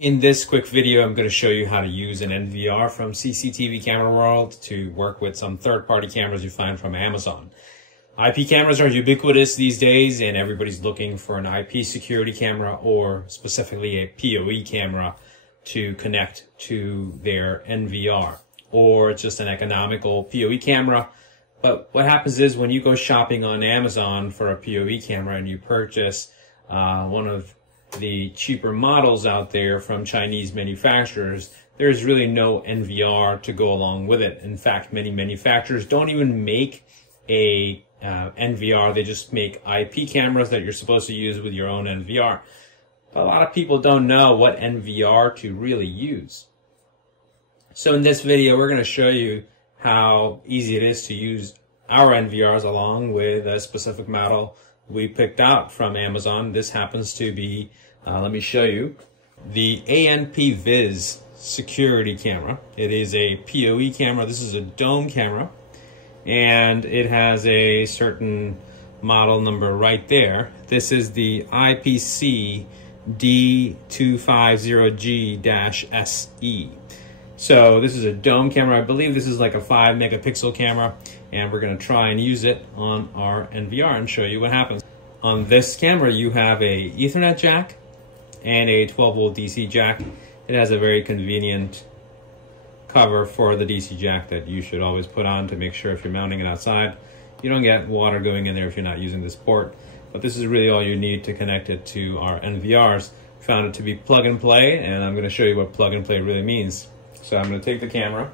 In this quick video, I'm going to show you how to use an NVR from CCTV Camera World to work with some third-party cameras you find from Amazon. IP cameras are ubiquitous these days, and everybody's looking for an IP security camera or specifically a PoE camera to connect to their NVR, or just an economical PoE camera. But what happens is when you go shopping on Amazon for a PoE camera and you purchase one of the cheaper models out there from Chinese manufacturers, there's really no NVR to go along with it. In fact, many manufacturers don't even make a NVR. They just make IP cameras that you're supposed to use with your own NVR. But a lot of people don't know what NVR to really use. So in this video, we're going to show you how easy it is to use our NVRs along with a specific model we picked out from Amazon. This happens to be, let me show you, the ANPVIZ security camera. It is a PoE camera. This is a dome camera, and it has a certain model number right there. This is the IPC D250G-SE. So this is a dome camera. I believe this is like a 5 megapixel camera, and we're going to try and use it on our NVR and show you what happens. On this camera, you have a Ethernet jack and a 12-volt DC jack. It has a very convenient cover for the DC jack that you should always put on to make sure if you're mounting it outside, you don't get water going in there if you're not using this port. But this is really all you need to connect it to our NVRs. Found it to be plug and play, and I'm going to show you what plug and play really means. So I'm going to take the camera.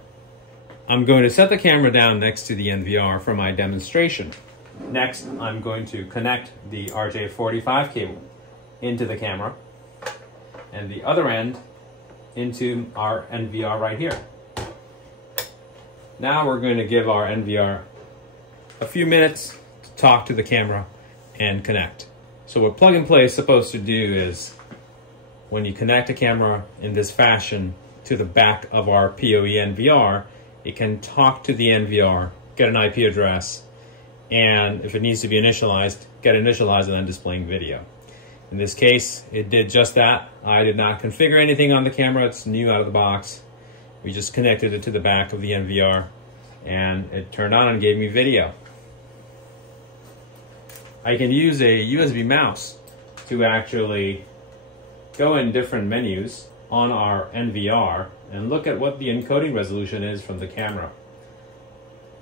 I'm going to set the camera down next to the NVR for my demonstration. Next, I'm going to connect the RJ45 cable into the camera and the other end into our NVR right here. Now we're going to give our NVR a few minutes to talk to the camera and connect. So what plug and play is supposed to do is when you connect a camera in this fashion to the back of our PoE NVR, it can talk to the NVR, get an IP address, and if it needs to be initialized, get initialized and then displaying video. In this case, it did just that. I did not configure anything on the camera. It's new out of the box. We just connected it to the back of the NVR, and it turned on and gave me video. I can use a USB mouse to actually go in different menus on our NVR and look at what the encoding resolution is from the camera.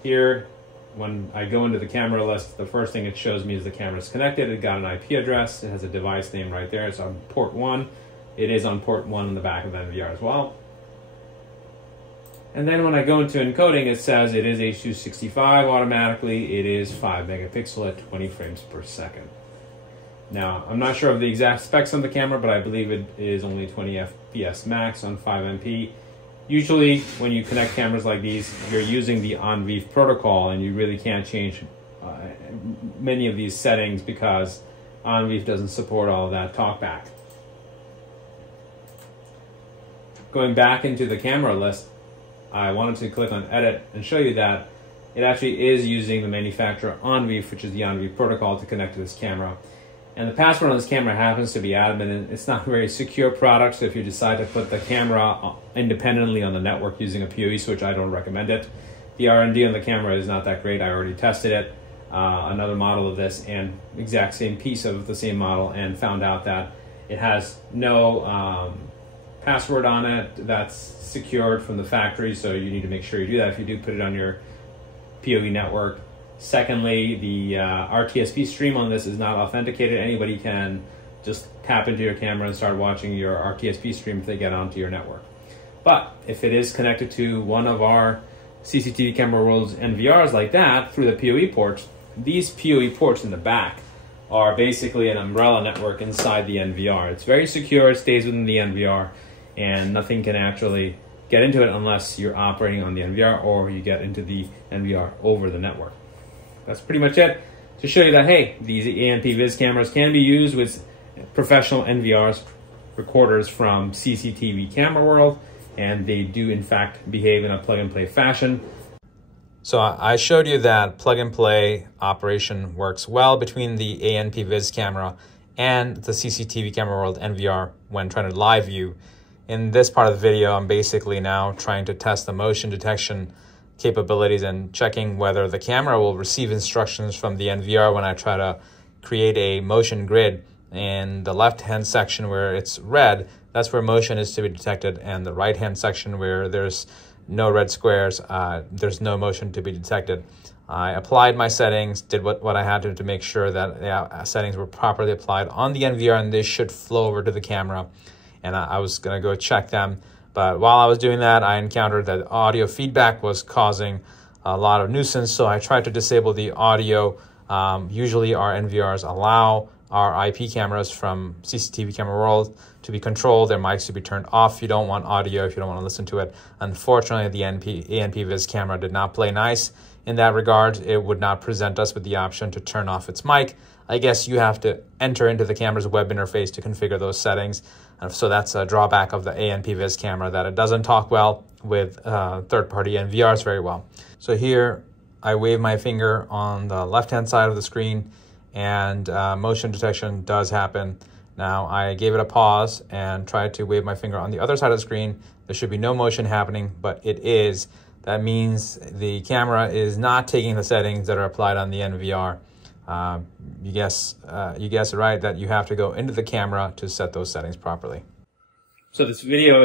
Here, when I go into the camera list, the first thing it shows me is the camera's connected. It got an IP address. It has a device name right there. It's on port 1. It is on port 1 in the back of the NVR as well. And then when I go into encoding, it says it is H.265 automatically. It is 5 megapixel at 20 frames per second. Now, I'm not sure of the exact specs on the camera, but I believe it is only 20 FPS max on 5MP. Usually, when you connect cameras like these, you're using the ONVIF protocol, and you really can't change many of these settings because ONVIF doesn't support all of that talkback. Going back into the camera list, I wanted to click on Edit and show you that it actually is using the manufacturer ONVIF, which is the ONVIF protocol, to connect to this camera. And the password on this camera happens to be admin, and it's not a very secure product, so if you decide to put the camera independently on the network using a PoE switch, I don't recommend it. The R&D on the camera is not that great. I already tested it, another model of this, and exact same piece of the same model, and found out that it has no password on it that's secured from the factory, so you need to make sure you do that if you do put it on your PoE network. Secondly, the RTSP stream on this is not authenticated. Anybody can just tap into your camera and start watching your RTSP stream if they get onto your network. But if it is connected to one of our CCTV Camera World's NVRs like that through the PoE ports, these PoE ports in the back are basically an umbrella network inside the NVR. It's very secure, it stays within the NVR, and nothing can actually get into it unless you're operating on the NVR or you get into the NVR over the network. That's pretty much it to show you that, hey, these ANPVIZ cameras can be used with professional NVRs recorders from CCTV Camera World, and they do in fact behave in a plug-and-play fashion. So I showed you that plug-and-play operation works well between the ANPVIZ camera and the CCTV Camera World NVR when trying to live view. in this part of the video, I'm basically now trying to test the motion detection capabilities and checking whether the camera will receive instructions from the NVR when I try to create a motion grid. In the left-hand section where it's red, that's where motion is to be detected, and the right-hand section where there's no red squares, there's no motion to be detected. I applied my settings, did what I had to make sure that the settings were properly applied on the NVR, and they should flow over to the camera. And I was going to go check them. But while I was doing that, I encountered that audio feedback was causing a lot of nuisance, so I tried to disable the audio. Usually our NVRs allow our IP cameras from CCTV Camera World to be controlled, their mics to be turned off if you don't want audio, if you don't want to listen to it. Unfortunately, the ANPVIZ camera did not play nice in that regard. It would not present us with the option to turn off its mic. I guess you have to enter into the camera's web interface to configure those settings. So that's a drawback of the ANPVIZ camera, that it doesn't talk well with third-party NVRs very well. So here I wave my finger on the left-hand side of the screen, and motion detection does happen. Now I gave it a pause and tried to wave my finger on the other side of the screen. There should be no motion happening, but it is. That means the camera is not taking the settings that are applied on the NVR. You guess it right, that you have to go into the camera to set those settings properly. So this video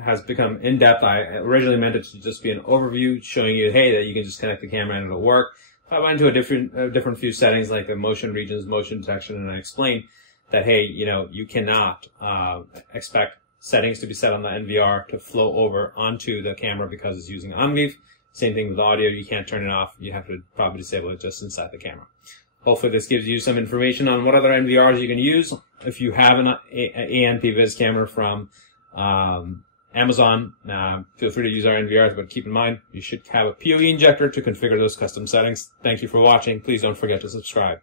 has become in-depth. I originally meant it to just be an overview showing you, hey, that you can just connect the camera and it'll work. I went into a different few settings like the motion regions, motion detection, and I explained that, hey, you cannot expect settings to be set on the NVR to flow over onto the camera because it's using ONVIF. Same thing with audio. You can't turn it off. You have to probably disable it just inside the camera. Hopefully this gives you some information on what other NVRs you can use. If you have an ANPVIZ camera from Amazon, feel free to use our NVRs, but keep in mind, you should have a PoE injector to configure those custom settings. Thank you for watching. Please don't forget to subscribe.